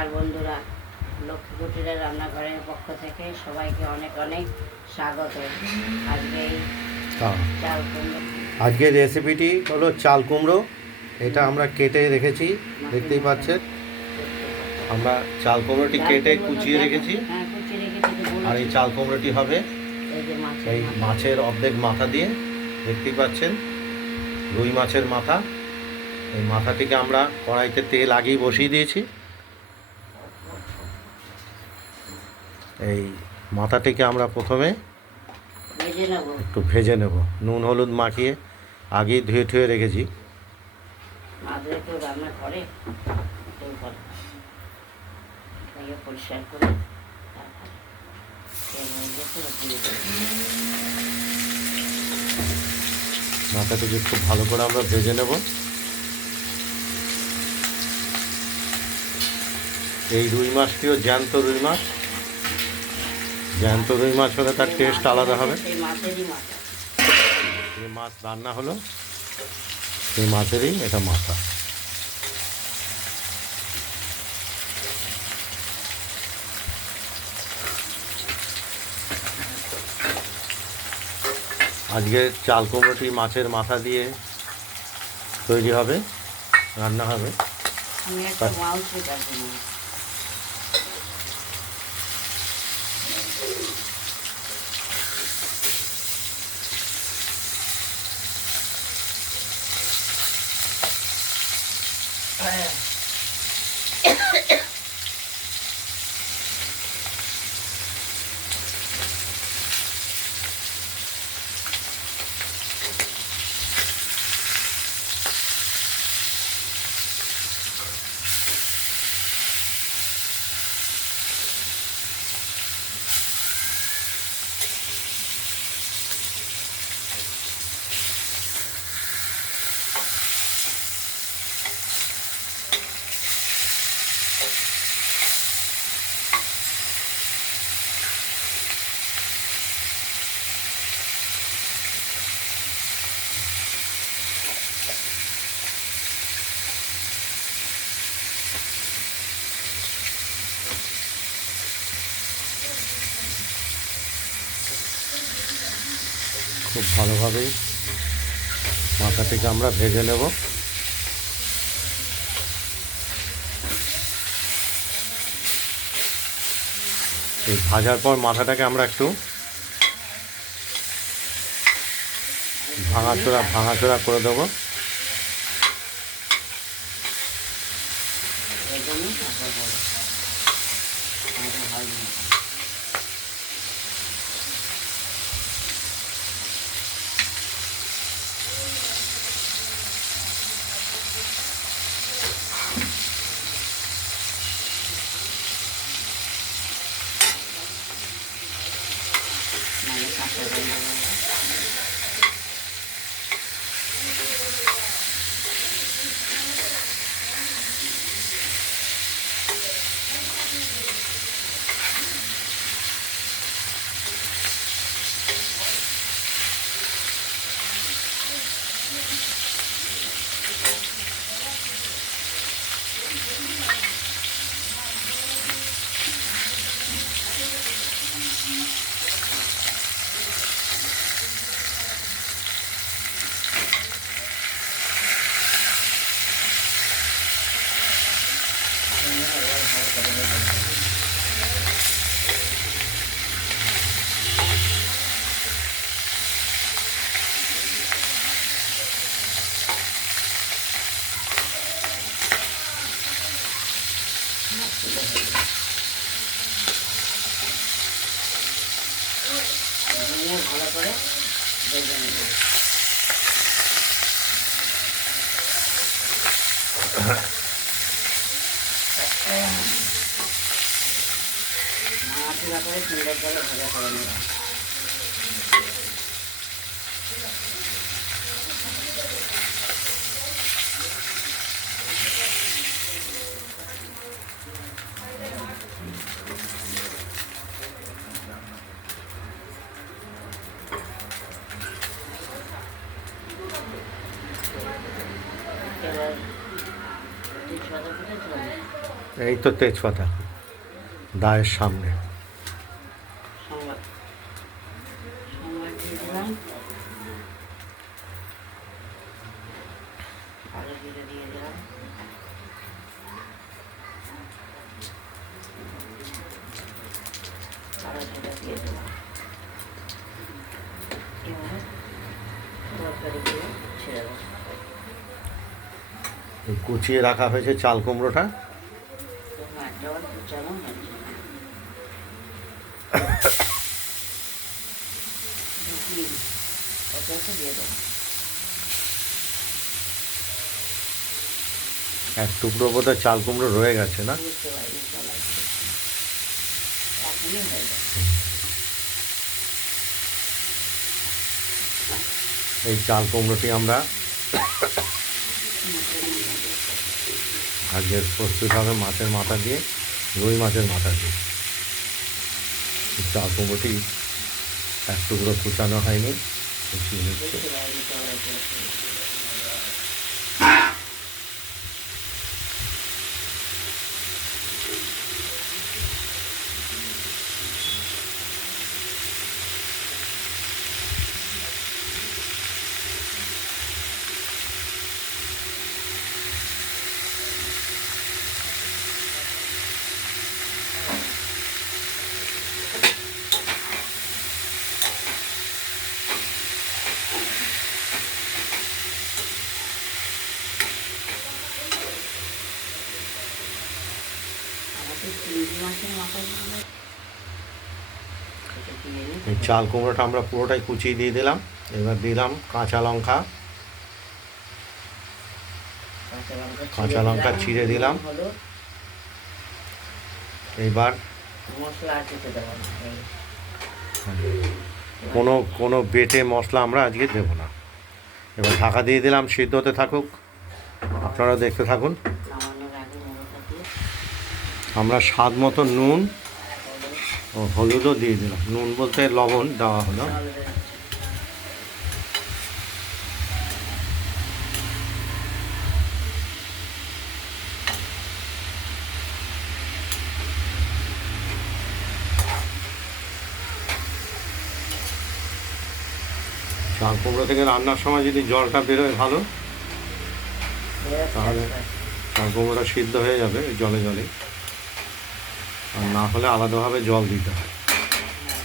নমস্কার বন্ধুরা, লক্ষ্মী কুটিরের রান্নাঘরের পক্ষ থেকে সবাইকে অনেক অনেক স্বাগত। আজকের রেসিপিটি হলো চাল কুমড়ো। এটা আমরা কেটে রেখেছি, দেখতেই পাচ্ছেন। আমরা চাল কুমড়োটি কেটে কুচিয়ে রেখেছি, আর এই চাল কুমড়োটি হবে এই মাছের অর্ধেক মাথা দিয়ে, দেখতেই পাচ্ছেন, রুই মাছের মাথা। এই মাথাটিকে আমরা কড়াইতে তেল আগেই বসিয়ে দিয়েছি। এই মাথাটিকে আমরা প্রথমে একটু ভেজে নেব, নুন হলুদ মাখিয়ে আগেই ধুয়ে ঠুয়ে রেখেছি। মাথাটিকে খুব ভালো করে আমরা ভেজে নেব। এই রুই মাছটিও জ্যান্ত রুই মাছ। জ্যান্ত রুই মাছ হলে তার টেস্ট আলাদা হবে। যে মাছ রান্না হলো সেই মাছেরই এটা মাথা। আজকে চাল কুমড়োটি মাছের মাথা দিয়ে তৈরি হবে, রান্না হবে। খুব ভালোভাবেই মাথাটিকে আমরা ভেজে নেব। এই ভাজার পর মাথাটাকে আমরা একটু ভাঙাচোরা করে দেবো। ভালো করে ভেজে নেব। মাছটা করে সুন্দর করে ভাজা করে নেব। এই তো তেজপাতা দায়ের সামনে। সম্বার সম্বার দিয়ে দিলাম, আলু জিরে দিয়ে দিলাম, আলু জিরে দিয়ে দিলাম। এবার তরকারিগুলো ছেড়ে দেবো। কুচিয়ে রাখা হয়েছে চাল কুমড়োটা। তো মাছটা আবার কুচানো হয়েছে, ওটা দিয়ে দেবো। এক টুকরো বোধহয় চাল কুমড়ো রয়ে গেছে না? বুঝতে পারিনি তলায় দিয়ে। এখনই হয়ে যাবে। এই চাল কুমড়োটি আমরা আজকে প্রস্তুত হবে মাছের মাথা দিয়ে, রুই মাছের মাথা দিয়ে। এই চাল কুমড়োটি এক টুকরো কুচানো হয়নি, কুচিয়ে নিচ্ছে। বুঝতে পারিনি তলায় দিয়ে। আমাদের চিংড়ি মাছের মাথাগুলো এটা দিয়ে নিই। এই চাল কুমড়োটা আমরা পুরোটাই কুচিয়ে দিয়ে দিলাম। এবার দিলাম কাঁচা লঙ্কা, কাঁচা লঙ্কা চিড়ে দিলাম। হলুদ, এইবার মশলা আর কিছু দেবো না। কোনো বেটে মশলা আমরা আজকে দেবো না। এবার ঢাকা দিয়ে দিলাম, সিদ্ধ হতে থাকুক, আপনারা দেখতে থাকুন। নামানোর আগে মশলা দিয়ে আমরা স্বাদ মতো নুন ও হলুদও দিয়ে দিলাম। নুন বলতে লবণ দেওয়া হলো। জল দিচ্ছি। চাল কুমড়ো থেকে রান্নার সময় যদি জলটা বেরোয় ভালো, তাহলে চাল কুমড়োটা সিদ্ধ হয়ে যাবে ওই জলে জলে। আর না হলে আলাদাভাবে জল দিতে হয়।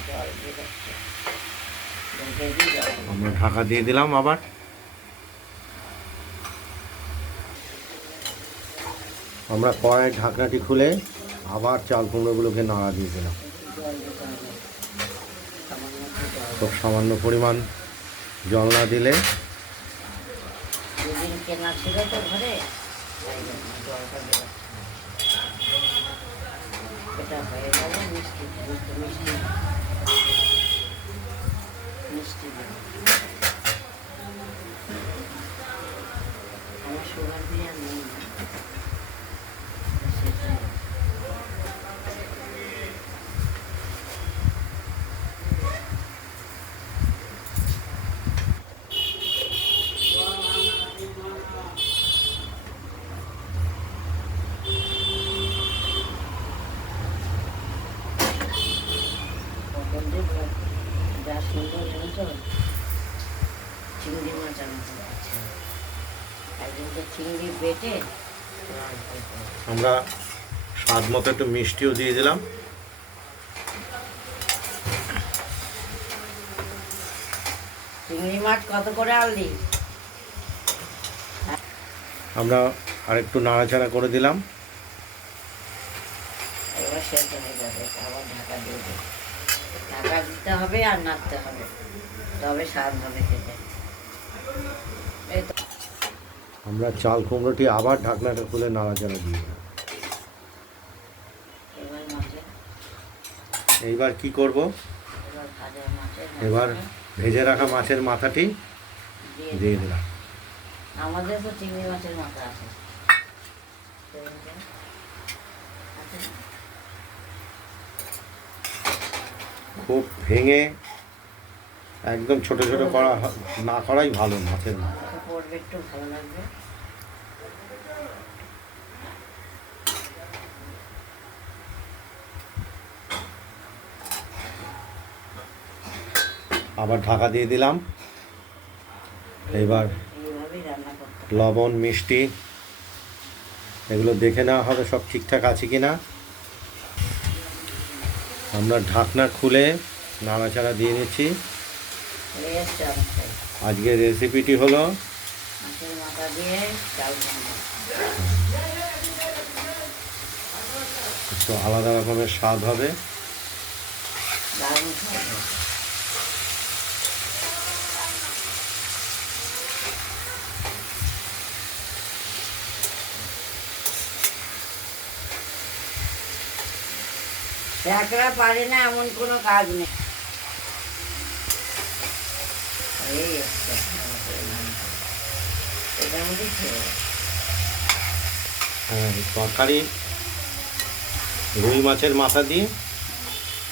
জল দিয়ে দিচ্ছি। বেশি জল। আমরা ঢাকা দিয়ে দিলাম আবার। আমরা কড়াইয়ের ঢাকনাটি খুলে আবার চাল কুমড়োগুলোকে নাড়া দিয়ে দিলাম। জল দিতে হবে। সামান্য একটু জল। খুব সামান্য পরিমাণ জল না দিলে দুদিন কেনা ছিল তো ঘরে, তাই জন্য জলটা দেওয়া। এটা হয়ে গেলে মিষ্টি মিষ্টি মিষ্টি মিষ্টি দেবো। আমার সুগার দিয়ে আর নেই না। সেটাই। কখন দেবো? যা সুন্দর জানতো, চিংড়ি মাছ আনতে পারছে। একদিন তো চিংড়ি বেটে আমরা স্বাদ মতো একটু মিষ্টিও দিয়ে দিলাম। চিংড়ি মাছ কত করে আনলি? আমরা আরেকটু নাড়াচাড়া করে দিলাম। এবার সেদ্ধ হয়ে যাবে, আবার ঢাকা দিয়ে দেবো। ঢাকা দিতে হবে আর নাড়তে হবে, তবে স্বাদ হবে খেতে। এই তো আমরা চাল কুমড়োটি আবার ঢাকনাটা খুলে নাড়াচাড়া দিয়ে দিলাম। এবার মাছে, এইবার কি করব? এবার ভাজা মাছের এবার ভেজে রাখা মাছের মাথাটি দিয়ে দিয়ে দিলাম। দিলাম। আমাদের তো চিংড়ি মাছের মাথা আছে। সেদিনকে আছে না? খুব ভেঙে একদম ছোট ছোট করা না করাই ভালো মাছের মাথা। এটা পড়বে, একটু ভালো লাগবে। আবার ঢাকা দিয়ে দিলাম। এবার এইভাবেই রান্না করতে হবে। লবণ মিষ্টি এগুলো দেখে নেওয়া হবে সব ঠিকঠাক আছে কি না। আমরা ঢাকনা খুলে নাড়াচাড়া দিয়ে নিচ্ছি। হয়ে যাচ্ছে অনেকটাই। আজকের রেসিপিটি হলো মাছের মাথা দিয়ে চাল কুমড়ো। একটু আলাদা রকমের স্বাদ হবে। দারুণ স্বাদ হয়। একরা পারে না এমন কোনো কাজ নেই। এই হচ্ছে এটার মধ্যেই খেয়ে যাবে। তরকারি রুই মাছের মাথা দিয়ে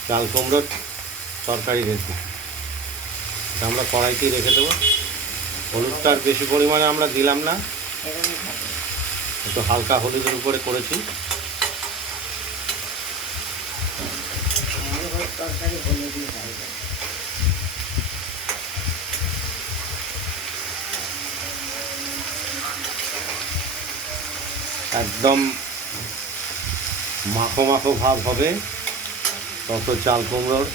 চাল কুমড়োর তরকারি রেসিপি এটা আমরা কড়াইতেই রেখে দেবো। হলুদটা আর বেশি পরিমাণে আমরা দিলাম না, এরকমই থাকে। একটু হালকা হলুদের উপরে করেছি। আমাদের ঘরের তরকারি বলে দিয়ে যাবে। একদম মাখো মাখো ভাব হবে, তত চাল কুমড়োর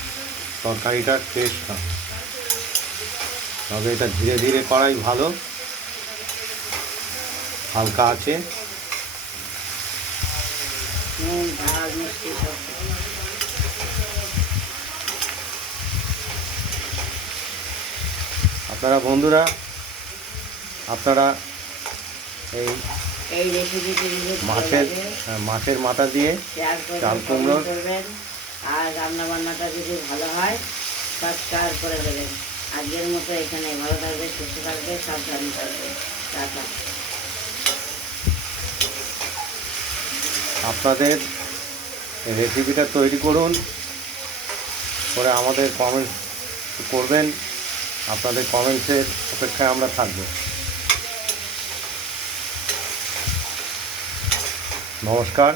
তরকারিটার টেস্ট হবে। তবে এটা ধীরে ধীরে করাই ভালো, হালকা আছে। নুন ঝাল মিষ্টি সব কিছু। আপনারা বন্ধুরা আপনারা এই এই রেসিপিটি মাছের মাথা দিয়ে শেয়ার করবেন, চাল কুমড়োর কমেন্ট করবেন। আর রান্না বান্নাটা যদি ভালো হয় সাবস্ক্রাইব করে দেবেন। আজকের মতো এখানে ভালো থাকবে, সুস্থ থাকবে, সাবধানে থাকবে। টাটা। আপনাদের রেসিপিটা তৈরি করুন, করে আমাদের কমেন্ট করবেন। আপনাদের কমেন্টসের অপেক্ষায় আমরা থাকব। নমস্কার।